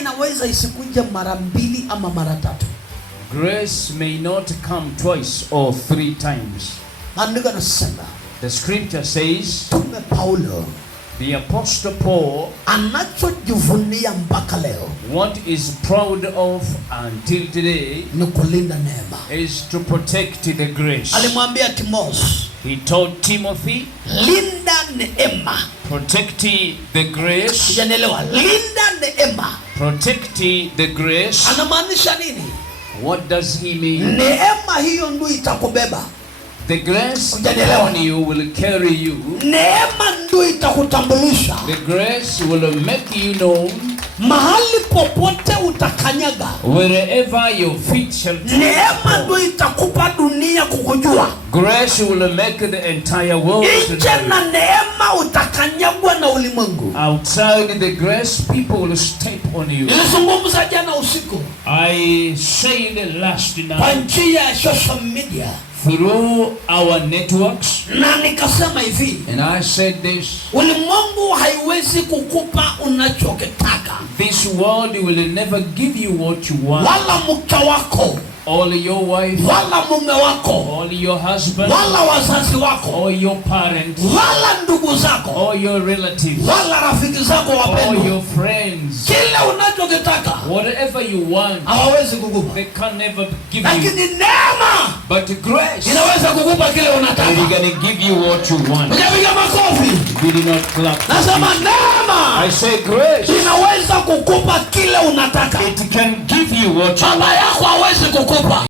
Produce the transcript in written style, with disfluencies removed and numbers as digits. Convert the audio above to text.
inaweza isikuje mara 2 ama mara 3. Grace may not come twice or 3 times. Maandiko yanasema, The scripture says, Mtume Paulo, the Apostle Paul, anachojivunia mpaka leo, what is proud of until today, ni kulinda neema. is to protect the grace. Alimwambia Timotheo, He told Timothy, linda neema. protect the grace. Unaelewa? Linda neema. Protect the grace. Anamaanisha nini? What does he mean? Neema hiyo ndio itakubeba. The grace upon you will carry you. Neema ndio itakutambulisha. The grace will make you known. Mahali popote utakanyaga, wherever your feet shall tread. Neema ndio itakupa dunia kukujua. Grace will make the entire world to nje na neema utakanyagwa na ulimwengu. Outside the grace, people will step on you. Nilizungumza jana usiku, I said last night, kwa njia ya social media, through our networks, na nikasema hivi, and I said this, ulimwengu haiwezi kukupa unachokitaka. This world will never give you what you want. Wala mke wako, or your wife, wala mume wako, or your husband, wala wazazi wako, or your parents, wala ndugu zako, or your relatives, wala rafiki zako wapendwa, or your friends. Kile unachokitaka, whatever you want, hawawezi kukupa. They can never give Lakini you. neema, But grace, inaweza kukupa kile unataka. they're going to give you what you want. Piga makofi. We did not clap. Nasema neema, I say grace, inaweza kukupa kile unataka. it can give you what you want. Baba yako hawezi kukupa.